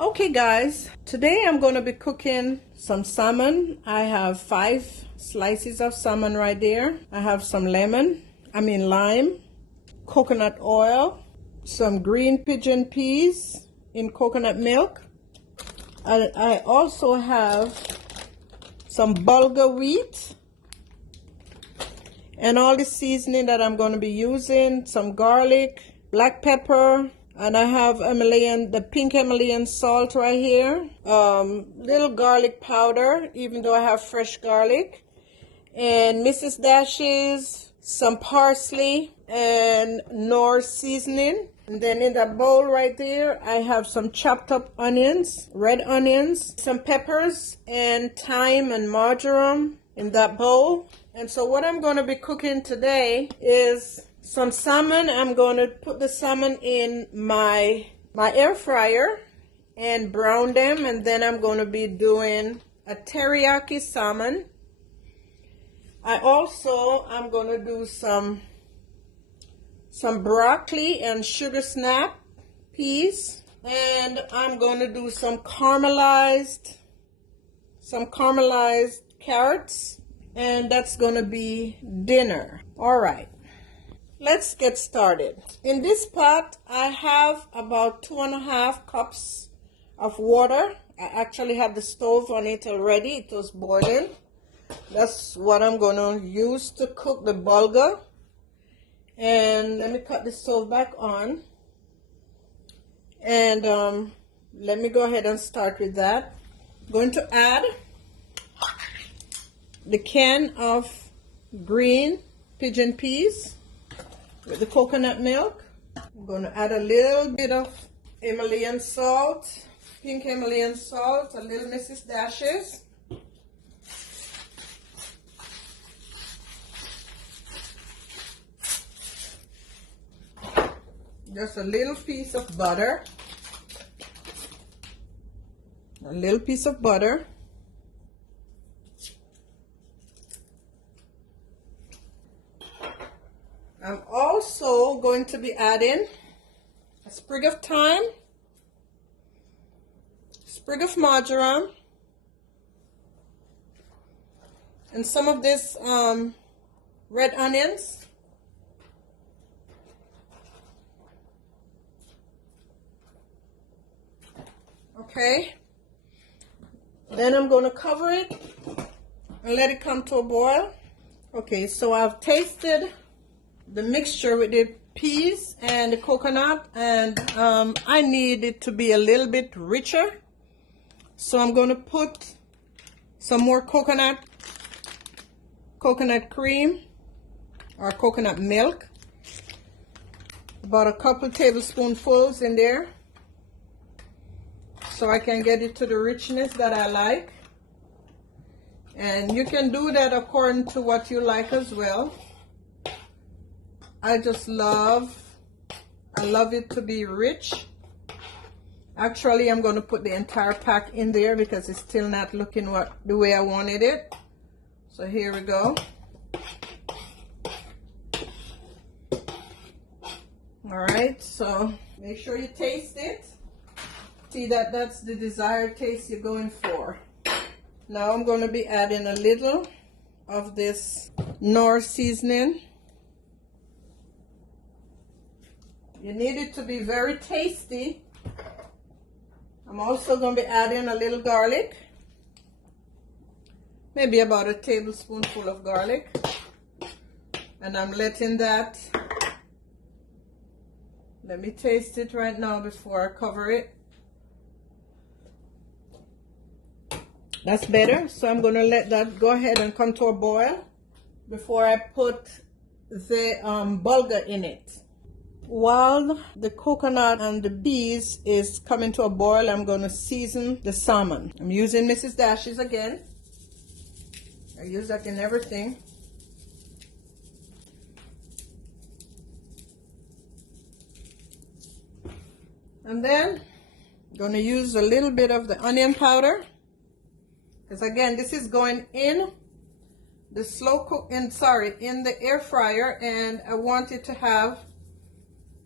Okay guys, today I'm going to be cooking some salmon. I have 5 slices of salmon right there. I have some lime, coconut oil, some green pigeon peas in coconut milk. I also have some bulgur wheat and all the seasoning that I'm going to be using, some garlic, black pepper, and I have the pink Himalayan salt right here, little garlic powder, even though I have fresh garlic, and Mrs. Dash's, some parsley, and Knorr seasoning. And then in that bowl right there, I have some chopped up onions, red onions, some peppers, and thyme and marjoram in that bowl. And so what I'm going to be cooking today is some salmon. I'm going to put the salmon in my air fryer and brown them, and then I'm going to be doing a teriyaki salmon. I'm going to do some broccoli and sugar snap peas, and I'm going to do some caramelized carrots, and that's going to be dinner. All right. Let's get started. In this pot, I have about 2.5 cups of water. I actually have the stove on it already. It was boiling. That's what I'm going to use to cook the bulgur. And let me cut the stove back on. And let me go ahead and start with that. I'm going to add the can of green pigeon peas with the coconut milk. I'm going to add a little bit of Himalayan salt, pink Himalayan salt, a little Mrs. Dash's. Just a little piece of butter. A little piece of butter. I'm also going to be adding a sprig of thyme, sprig of marjoram, and some of this red onions. Okay. Then I'm going to cover it and let it come to a boil. Okay, so I've tasted the mixture with the peas and the coconut, and I need it to be a little bit richer, so I'm going to put some more coconut cream or coconut milk, about a couple tablespoonfuls in there, so I can get it to the richness that I like. And you can do that according to what you like as well. I love it to be rich. Actually, I'm going to put the entire pack in there because it's still not looking the way I wanted it. So here we go. All right, so make sure you taste it. See that that's the desired taste you're going for. Now I'm going to be adding a little of this Knorr seasoning. You need it to be very tasty. I'm also going to be adding a little garlic. Maybe about a tablespoonful of garlic. And I'm letting that, let me taste it right now before I cover it. That's better. So I'm going to let that go ahead and come to a boil before I put the bulgur in it. While the coconut and the peas is coming to a boil, I'm going to season the salmon. I'm using Mrs. Dash's again. I use that in everything. And then I'm going to use a little bit of the onion powder. Because again, this is going in the in the air fryer, and I want it to have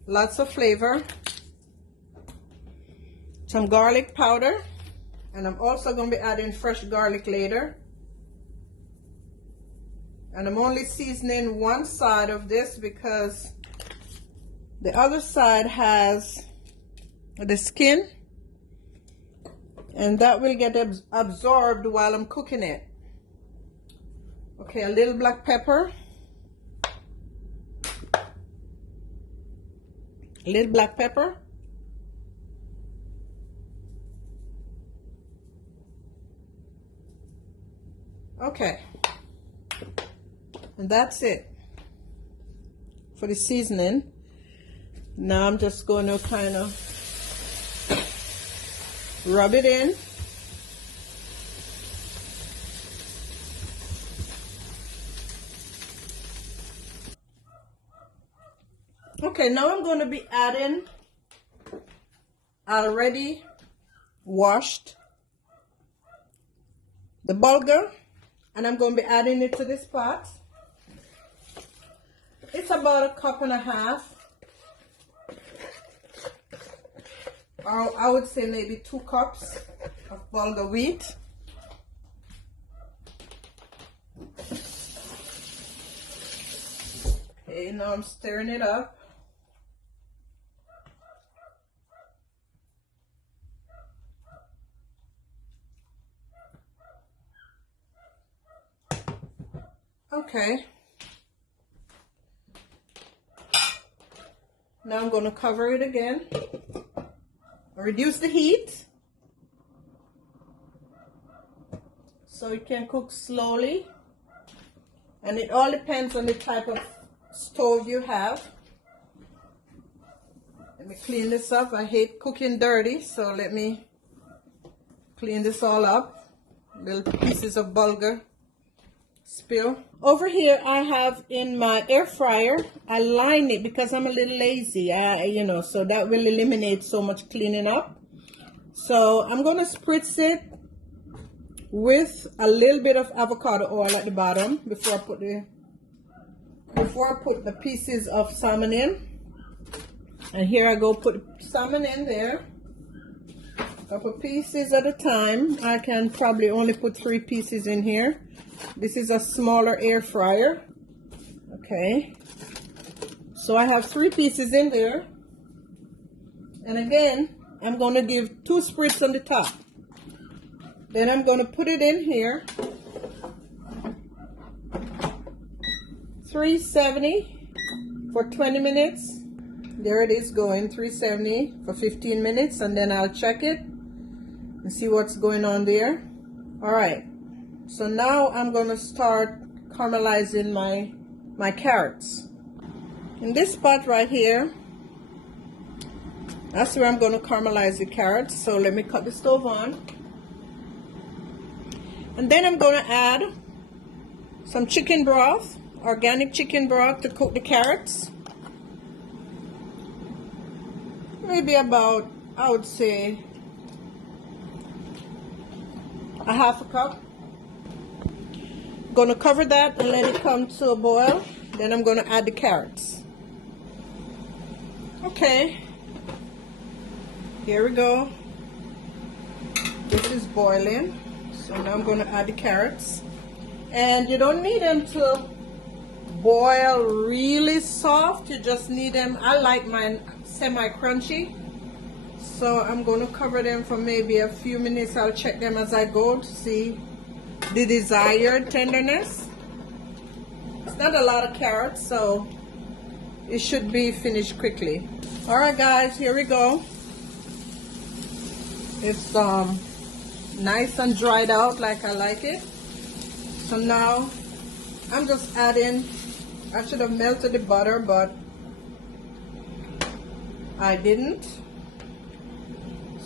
lots of flavor. some garlic powder, and I'm also going to be adding fresh garlic later. And I'm only seasoning one side of this because the other side has the skin, and that will get absorbed while I'm cooking it. Okay, a little black pepper, a little black pepper, okay, and that's it for the seasoning. Now I'm just going to kind of rub it in. Okay, now I'm going to be adding already washed the bulgur, and I'm going to be adding it to this pot. It's about 1.5 cups, or I would say maybe 2 cups of bulgur wheat. Okay, now I'm stirring it up. Okay. Now I'm going to cover it again. Reduce the heat so it can cook slowly. And it all depends on the type of stove you have. Let me clean this up. I hate cooking dirty, so let me clean this all up. Little pieces of bulgur spill. Over here I have in my air fryer, I line it because I'm a little lazy, you know, so that will eliminate so much cleaning up. So I'm going to spritz it with a little bit of avocado oil at the bottom before I put the pieces of salmon in. And here I go, put salmon in there. A couple pieces at a time. I can probably only put 3 pieces in here. This is a smaller air fryer. Okay. So I have 3 pieces in there. And again, I'm going to give 2 spritz on the top. Then I'm going to put it in here. 370 for 20 minutes. There it is going, 370 for 15 minutes, and then I'll check it and see what's going on there. All right, so now I'm going to start caramelizing my carrots. In this spot right here, that's where I'm going to caramelize the carrots. So let me cut the stove on. And then I'm going to add some chicken broth, organic chicken broth, to cook the carrots. Maybe about, I would say, a 1/2 cup. Going to cover that and let it come to a boil. Then I'm going to add the carrots. Okay, here we go. This is boiling. So now I'm going to add the carrots. And you don't need them to boil really soft. You just need them, I like mine semi-crunchy. So I'm going to cover them for maybe a few minutes. I'll check them as I go to see the desired tenderness. It's not a lot of carrots, so it should be finished quickly. All right, guys, here we go. It's nice and dried out like I like it. So now I'm just adding, I should have melted the butter, but I didn't.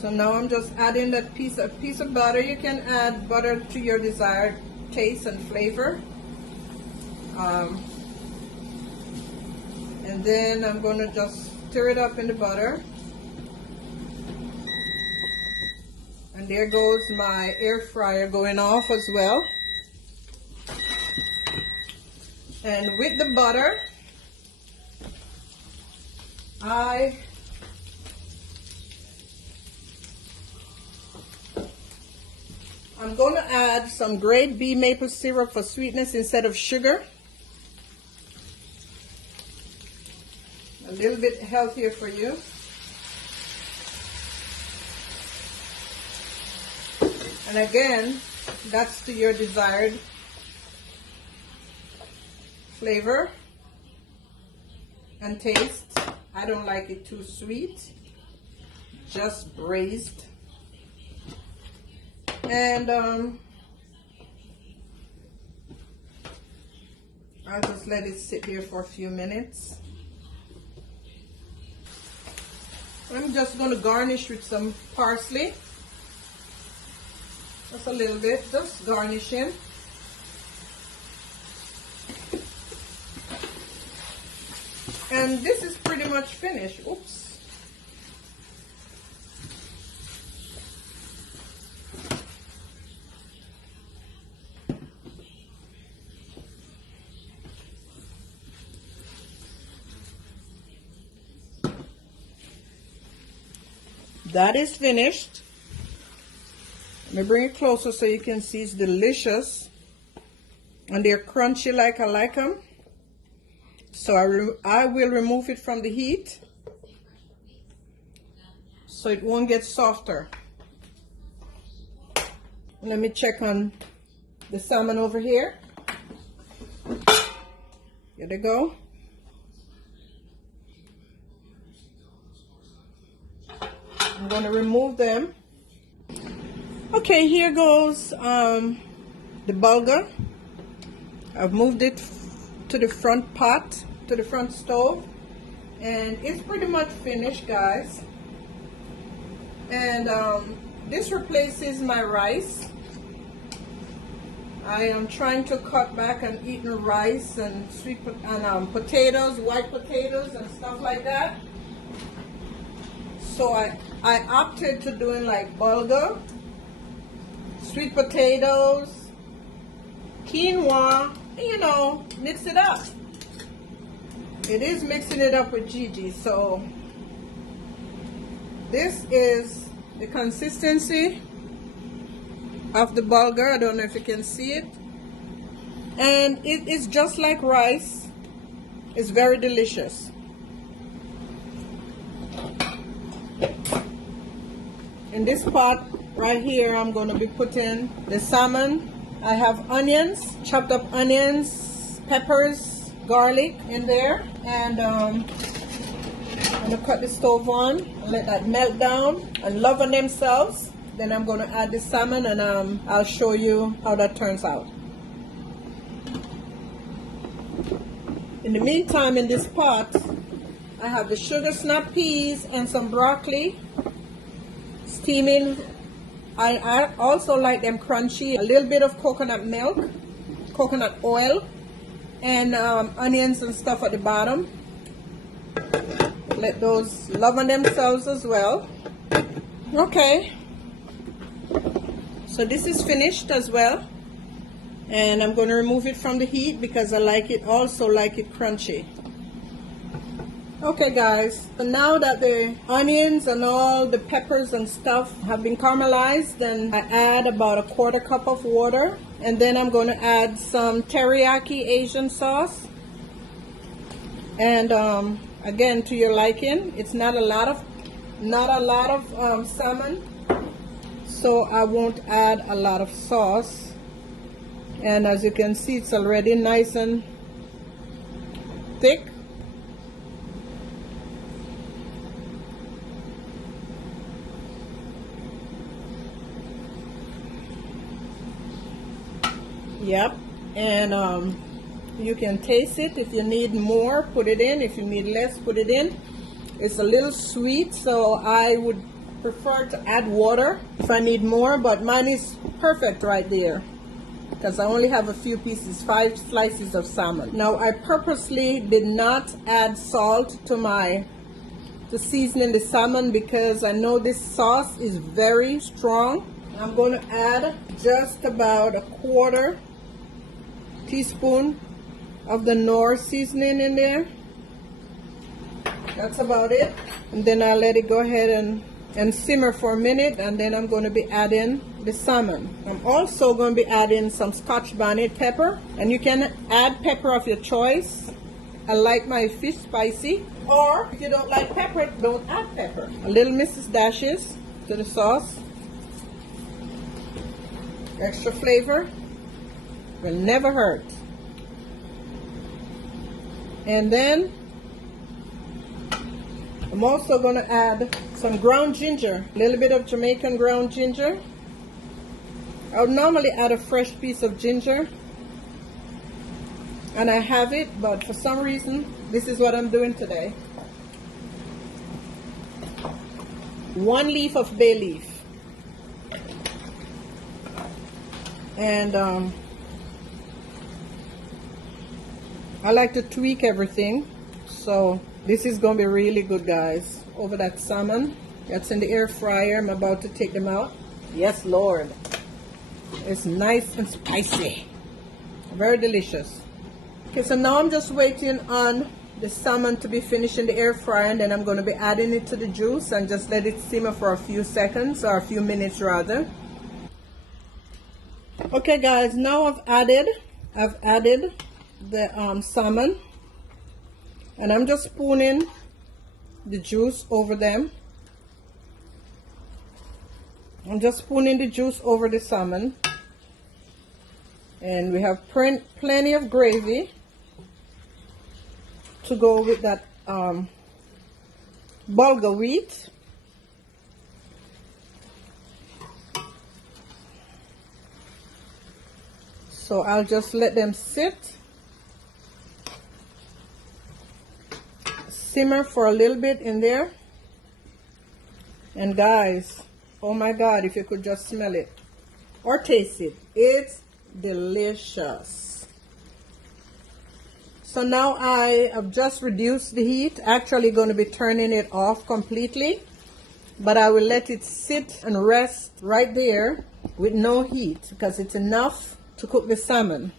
So now I'm just adding that piece of butter. You can add butter to your desired taste and flavor. And then I'm going to just stir it up in the butter. And there goes my air fryer going off as well. And with the butter, I'm going to add some grade B maple syrup for sweetness instead of sugar. A little bit healthier for you. And again, that's to your desired flavor and taste. I don't like it too sweet, just braised. And I'll just let it sit here for a few minutes. I'm just going to garnish with some parsley. Just a little bit, just garnishing. And this is pretty much finished. Oops. That is finished. Let me bring it closer so you can see it's delicious. And they're crunchy like I like them. So I will remove it from the heat so it won't get softer. Let me check on the salmon over here. Here they go. I'm going to remove them. Okay, here goes the bulgur. I've moved it to the front pot, to the front stove, and it's pretty much finished, guys. And this replaces my rice. I am trying to cut back on eating rice and potatoes, white potatoes and stuff like that. So I opted to doing like bulgur, sweet potatoes, quinoa, you know, mix it up. It is mixing it up with Gigi. So this is the consistency of the bulgur. I don't know if you can see it. And it is just like rice. It's very delicious. In this pot right here, I'm going to be putting the salmon. I have onions, chopped up onions, peppers, garlic in there. And I'm going to cut the stove on and let that melt down and love on themselves. Then I'm going to add the salmon and I'll show you how that turns out. In the meantime, in this pot, I have the sugar snap peas and some broccoli steaming. I also like them crunchy. A little bit of coconut milk, coconut oil, and onions and stuff at the bottom. Let those love on themselves as well. Okay. So this is finished as well. And I'm going to remove it from the heat because I like it, also like it crunchy. Okay guys, so now that the onions and all the peppers and stuff have been caramelized, then I add about a 1/4 cup of water, and then I'm going to add some teriyaki Asian sauce. And again, to your liking, it's not a lot of salmon, so I won't add a lot of sauce. And as you can see, it's already nice and thick. Yep, and you can taste it. If you need more, put it in. If you need less, put it in. It's a little sweet, so I would prefer to add water if I need more, but mine is perfect right there because I only have a few pieces, 5 slices of salmon. Now, I purposely did not add salt to seasoning the salmon because I know this sauce is very strong. I'm going to add just about a 1/4 teaspoon of the Knorr seasoning in there. That's about it. And then I'll let it go ahead and and simmer for a minute, and then I'm going to be adding the salmon. I'm also going to be adding some Scotch bonnet pepper, and you can add pepper of your choice. I like my fish spicy, or if you don't like pepper, don't add pepper. A little Mrs. Dashes to the sauce. Extra flavor will never hurt. And then I'm also going to add some ground ginger, a little bit of Jamaican ground ginger. I would normally add a fresh piece of ginger, and I have it, but for some reason, this is what I'm doing today. 1 leaf of bay leaf. And I like to tweak everything, so this is going to be really good, guys. Over that salmon that's in the air fryer, I'm about to take them out. Yes, Lord. It's nice and spicy. Very delicious. Okay, so now I'm just waiting on the salmon to be finished in the air fryer, and then I'm going to be adding it to the juice and just let it simmer for a few seconds, or a few minutes rather. Okay, guys, now I've added the salmon, and I'm just spooning the juice over them. I'm just spooning the juice over the salmon, and we have plenty of gravy to go with that bulgur wheat. So I'll just let them simmer for a little bit in there. And guys, oh my God, if you could just smell it or taste it, it's delicious. So now I have just reduced the heat, actually going to be turning it off completely, but I will let it sit and rest right there with no heat, because it's enough to cook the salmon.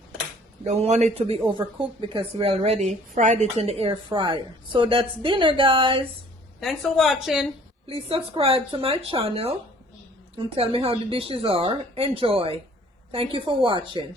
Don't want it to be overcooked because we already fried it in the air fryer. So that's dinner, guys. Thanks for watching. Please subscribe to my channel and tell me how the dishes are. Enjoy. Thank you for watching.